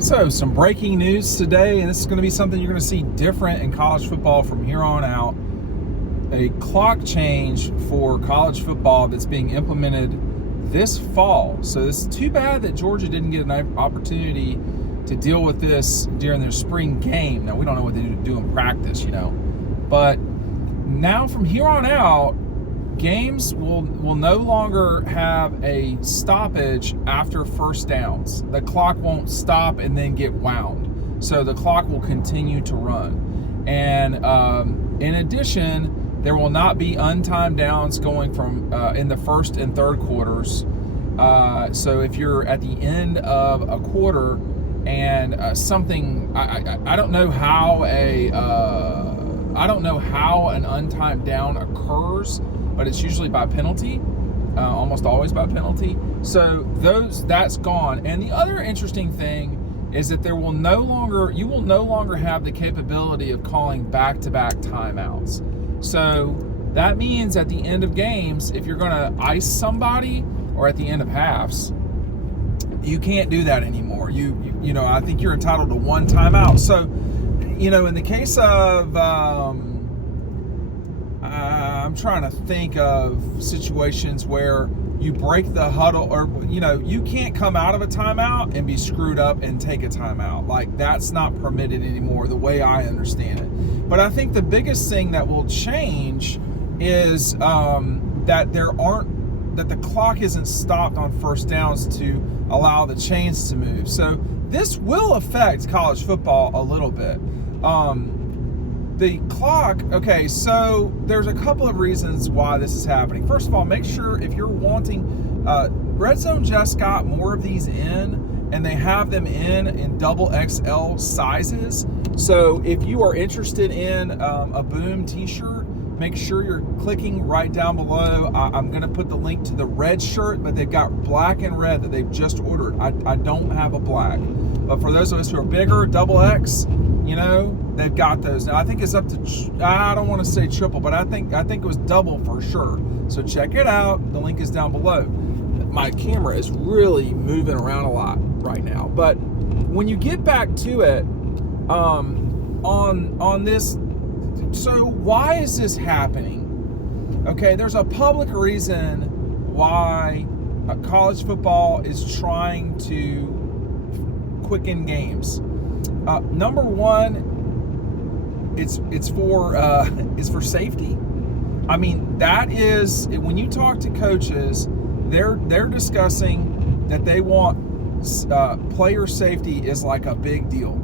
So, some breaking news today, and this is going to be something you're going to see different in college football from here on out. A clock change for college football that's being implemented this fall. So, it's too bad that Georgia didn't get an opportunity to deal with this during their spring game. Now, we don't know what they do in practice, but now from here on out, games will no longer have a stoppage after first downs. The clock won't stop and then get wound. So the clock will continue to run. And in addition, there will not be untimed downs going from in the first and third quarters. So if you're at the end of a quarter and something, I don't know how an untimed down occurs, but it's usually by penalty, almost always by penalty. So that's gone. And the other interesting thing is that you will no longer have the capability of calling back-to-back timeouts. So that means at the end of games, if you're going to ice somebody, or at the end of halves, you can't do that anymore. I think you're entitled to one timeout. So, in the case of I'm trying to think of situations where you break the huddle, or you can't come out of a timeout and be screwed up and take a timeout. Like, that's not permitted anymore, the way I understand it. But I think the biggest thing that will change is that the clock isn't stopped on first downs to allow the chains to move. So this will affect college football a little bit. The clock, okay, so there's a couple of reasons why this is happening. First of all, make sure if you're wanting, Red Zone just got more of these in, and they have them in double XL sizes. So if you are interested in a Boom t-shirt, make sure you're clicking right down below. I'm going to put the link to the red shirt, but they've got black and red that they've just ordered. I don't have a black. But for those of us who are bigger, double X, they've got those. Now, I think it's up to, I don't want to say triple, but I think it was double for sure. So check it out. The link is down below. My camera is really moving around a lot right now. But when you get back to it, on this, so why is this happening? Okay, there's a public reason why college football is trying to quicken games. Number one, it's for safety. I mean, that is, when you talk to coaches, they're discussing that they want player safety is like a big deal.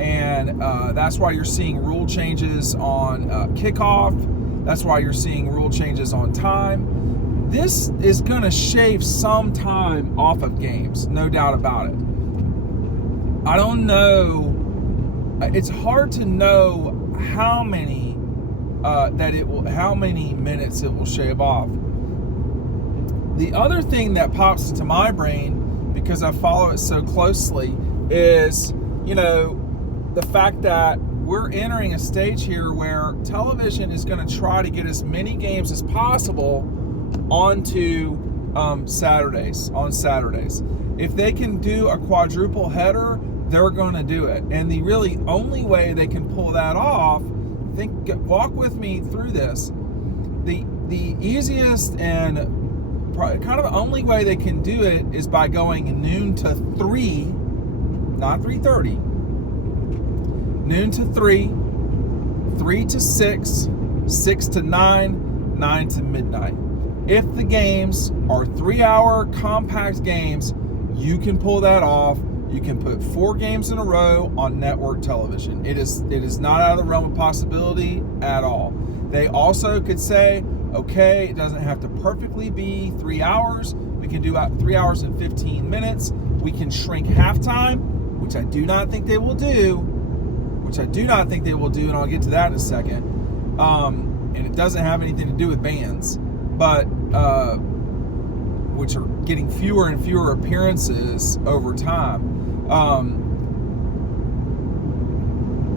And that's why you're seeing rule changes on kickoff. That's why you're seeing rule changes on time. This is going to shave some time off of games, no doubt about it. I don't know. It's hard to know how many minutes it will shave off. The other thing that pops into my brain, because I follow it so closely, is the fact that we're entering a stage here where television is going to try to get as many games as possible onto Saturdays. If they can do a quadruple header, they're going to do it. And the really only way they can pull that off, walk with me through this. The easiest and kind of the only way they can do it is by going noon to 3, not 3:30. Noon to 3, 3 to 6, 6 to 9, 9 to midnight. If the games are 3-hour compact games, you can pull that off. You can put 4 games in a row on network television. It is not out of the realm of possibility at all. They also could say, okay, it doesn't have to perfectly be 3 hours. We can do 3 hours and 15 minutes. We can shrink halftime, which I do not think they will do. And I'll get to that in a second. And it doesn't have anything to do with bands, but which are getting fewer and fewer appearances over time.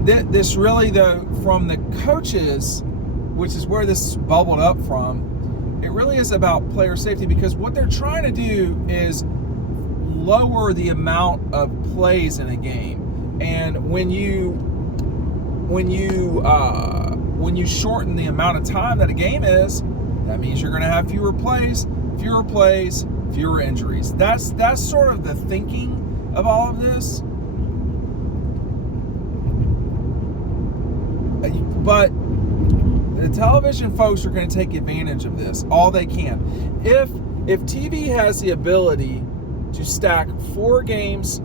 This really, though, from the coaches, which is where this bubbled up from, it really is about player safety, because what they're trying to do is lower the amount of plays in a game. And when you shorten the amount of time that a game is, that means you're going to have fewer plays, fewer injuries. That's sort of the thinking of all of this. But the television folks are going to take advantage of this all they can. If TV has the ability to stack 4 games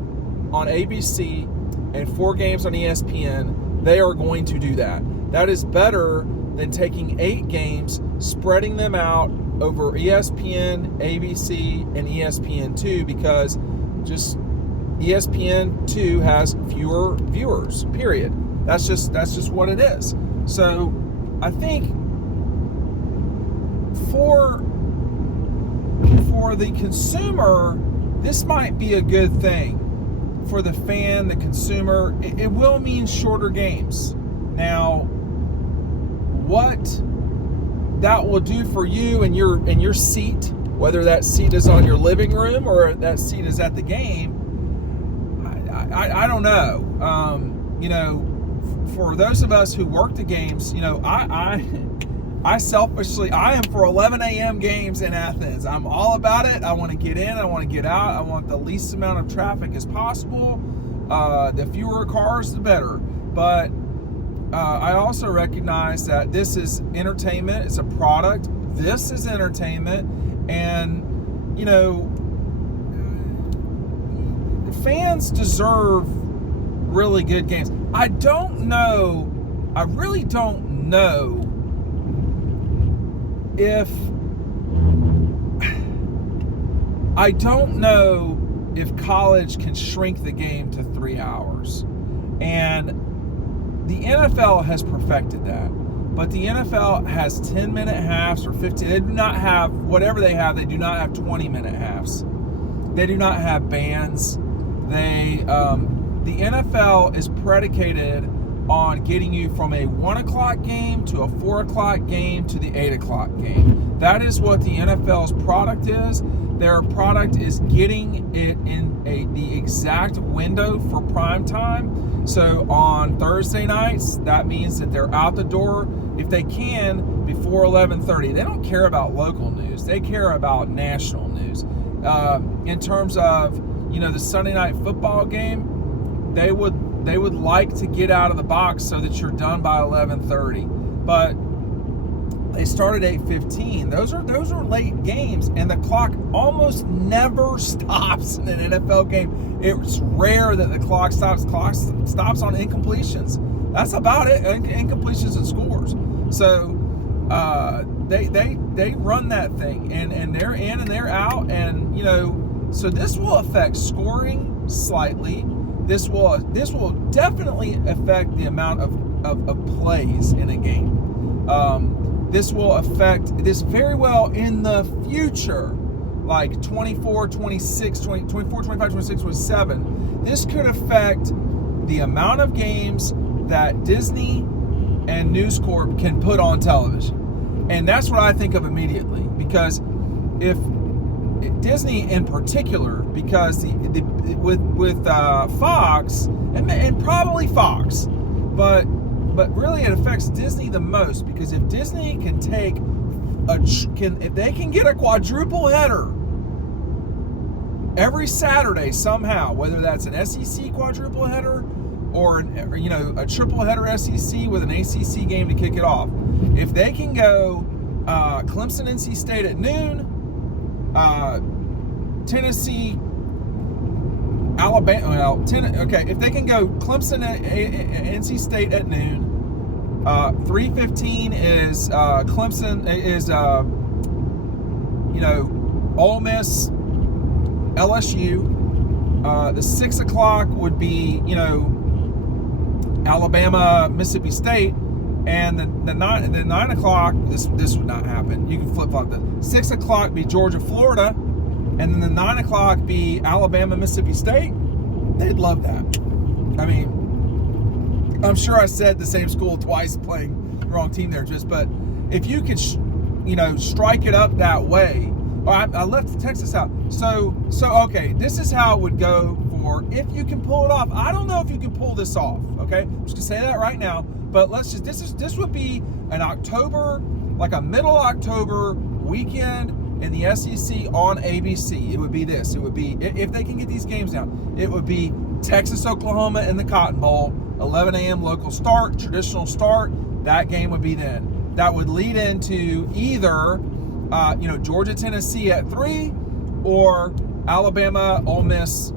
on ABC and 4 games on ESPN, they are going to do that. That is better than taking 8 games, spreading them out over ESPN, ABC, and ESPN2, because just ESPN2 has fewer viewers, period. That's just what it is. So I think for the consumer, this might be a good thing. For the fan, the consumer, it will mean shorter games. Now, what that will do for you and your seat, whether that seat is on your living room or that seat is at the game, I don't know. For those of us who work the games, I selfishly, I am for 11 a.m. games in Athens. I'm all about it. I want to get in. I want to get out. I want the least amount of traffic as possible. The fewer cars, the better. But I also recognize that this is entertainment. It's a product. This is entertainment. And, fans deserve really good games. I really don't know if college can shrink the game to 3 hours. And the NFL has perfected that. But the NFL has 10-minute halves or 15. They do not have, whatever they have, they do not have 20-minute halves. They do not have bands. The NFL is predicated on getting you from a 1 o'clock game to a 4 o'clock game to the 8 o'clock game. That is what the NFL's product is. Their product is getting it in the exact window for prime time. So on Thursday nights, that means that they're out the door, if they can, before 11:30. They don't care about local news. They care about national news. In terms of, the Sunday night football game, they would like to get out of the box so that you're done by 11:30. But they start at 8:15. Those are late games, and the clock almost never stops in an NFL game. It's rare that the clock stops. Clock stops on incompletions. That's about it. Incompletions and scores. So they run that thing, and they're in and they're out, and so this will affect scoring slightly. This will definitely affect the amount of plays in a game. This will affect this very well in the future, like 24, 26, 24, 25, 26, 27. This could affect the amount of games that Disney and News Corp can put on television. And that's what I think of immediately, because if Disney in particular, because with Fox and probably Fox, but really it affects Disney the most, because if Disney can if they can get a quadruple header every Saturday somehow, whether that's an SEC quadruple header or a triple header SEC with an ACC game to kick it off, if they can go Clemson, NC State at noon, Tennessee, Alabama. If they can go Clemson, NC State at noon. 3:15 is Clemson is Ole Miss, LSU. The 6 o'clock would be Alabama, Mississippi State. And the 9 o'clock, this would not happen. You can flip flop that. 6 o'clock be Georgia, Florida, and then the 9 o'clock be Alabama, Mississippi State. They'd love that. I mean, I'm sure I said the same school twice playing the wrong team there, but if you could, strike it up that way, Oh, I left Texas out. So okay, this is how it would go for if you can pull it off. I don't know if you can pull this off. Okay, I'm just gonna say that right now. But this would be an October, like a middle October weekend in the SEC on ABC. It would be this. It would be, if they can get these games down, it would be Texas, Oklahoma in the Cotton Bowl, 11 a.m. local start, traditional start. That game would be then. That would lead into either, Georgia, Tennessee at 3, or Alabama, Ole Miss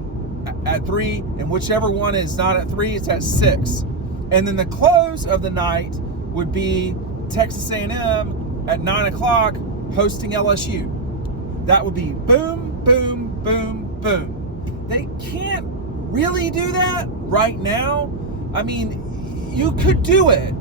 at 3, and whichever one is not at 3, it's at 6. And then the close of the night would be Texas A&M at 9 o'clock hosting LSU. That would be boom, boom, boom, boom. They can't really do that right now. I mean, you could do it,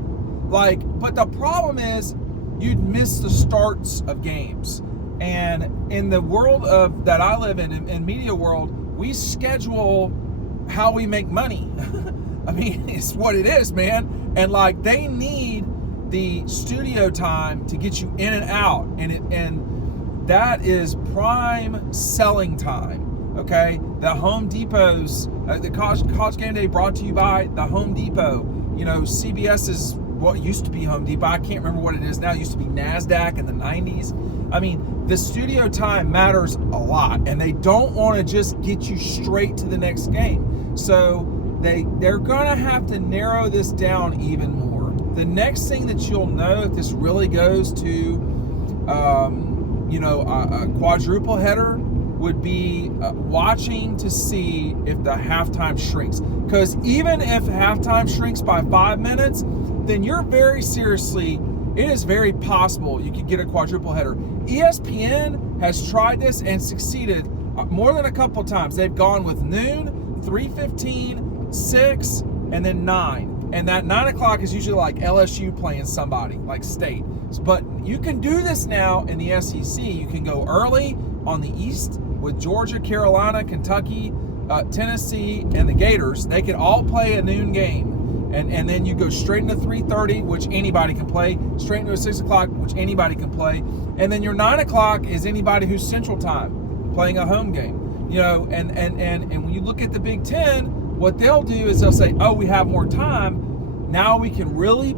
but the problem is you'd miss the starts of games. And in the world that I live in media world, we schedule how we make money. I mean, it's what it is, man. And they need the studio time to get you in and out, and that is prime selling time. Okay, the Home Depots, the College Game Day brought to you by the Home Depot. CBS is what used to be Home Depot. I can't remember what it is now. It used to be NASDAQ in the 90s. I mean, the studio time matters a lot, and they don't want to just get you straight to the next game. So they're gonna have to narrow this down even more. The next thing that you'll know, if this really goes to a quadruple header, would be watching to see if the halftime shrinks. Because even if halftime shrinks by 5 minutes, then you're it is very possible you could get a quadruple header. ESPN has tried this and succeeded more than a couple times. They've gone with noon, 3:15, 6, and then 9. And that 9 o'clock is usually like LSU playing somebody, like State. But you can do this now in the SEC. You can go early on the East with Georgia, Carolina, Kentucky, Tennessee, and the Gators. They can all play a noon game. And then you go straight into 3:30, which anybody can play, straight into a 6 o'clock, which anybody can play. And then your 9 o'clock is anybody who's Central Time playing a home game. And when you look at the Big Ten, what they'll do is they'll say, oh, we have more time. Now we can really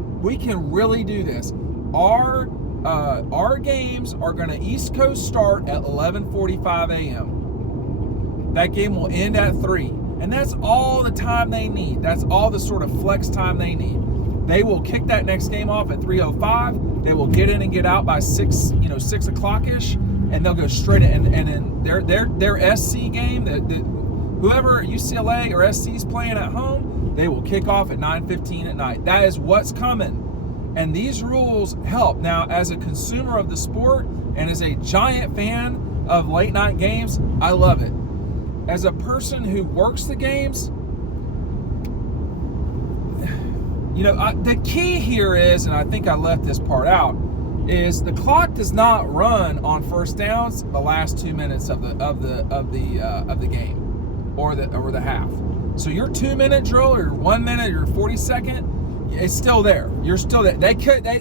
do this. Our games are going to East Coast start at 11:45 a.m. That game will end at 3. And that's all the time they need. That's all the sort of flex time they need. They will kick that next game off at 3:05. They will get in and get out by 6 o'clock-ish, and they'll go straight in. And in their SC game, whoever UCLA or SC is playing at home, they will kick off at 9:15 at night. That is what's coming. And these rules help. Now, as a consumer of the sport and as a giant fan of late night games, I love it. As a person who works the games, the key here is, and I think I left this part out, is the clock does not run on first downs the last 2 minutes of the game or the half. So your 2-minute drill or your 1 minute or 40-second, it's still there. You're still there.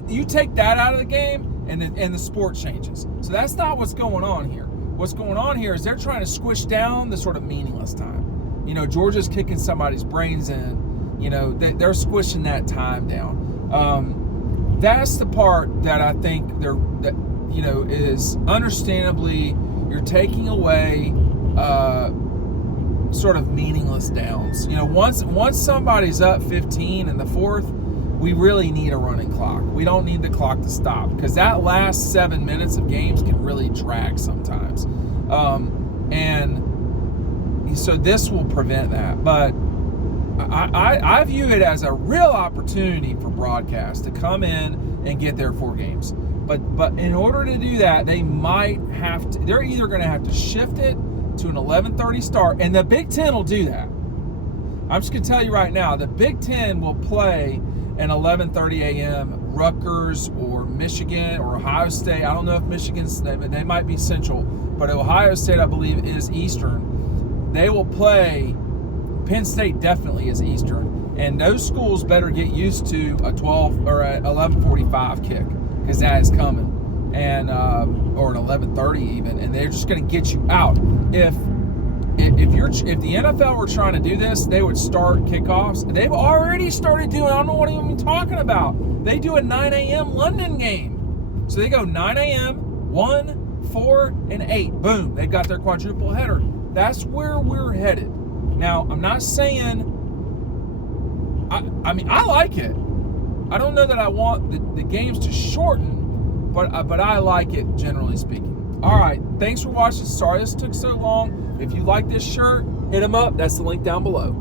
You take that out of the game, and the sport changes. So that's not what's going on here. What's going on here is they're trying to squish down the sort of meaningless time. Georgia's kicking somebody's brains in. They're squishing that time down. That's the part that I think is understandably you're taking away sort of meaningless downs. Once somebody's up 15 in the fourth, we really need a running clock. We don't need the clock to stop, because that last 7 minutes of games can really drag sometimes. And so this will prevent that. But I view it as a real opportunity for broadcast to come in and get their 4 games. But in order to do that, they're either going to have to shift it to an 11:30 start, and the Big Ten will do that. I'm just going to tell you right now, the Big Ten will play an 11:30 a.m. Rutgers or Michigan or Ohio State. I don't know if Michigan's, they might be Central, but Ohio State, I believe, is Eastern. They will play, Penn State definitely is Eastern, and those schools better get used to a 12 or a 11:45 kick, because that is coming. and or an 11:30 even, and they're just going to get you out. If the NFL were trying to do this, they would start kickoffs. They've already started doing. I don't know what I'm talking about. They do a 9 a.m. London game, so they go 9 a.m., 1, 4, and 8. Boom! They've got their quadruple header. That's where we're headed. Now, I'm not saying. I mean, I like it. I don't know that I want the games to shorten, but I like it, generally speaking. All right, thanks for watching. Sorry this took so long. If you like this shirt, hit them up. That's the link down below.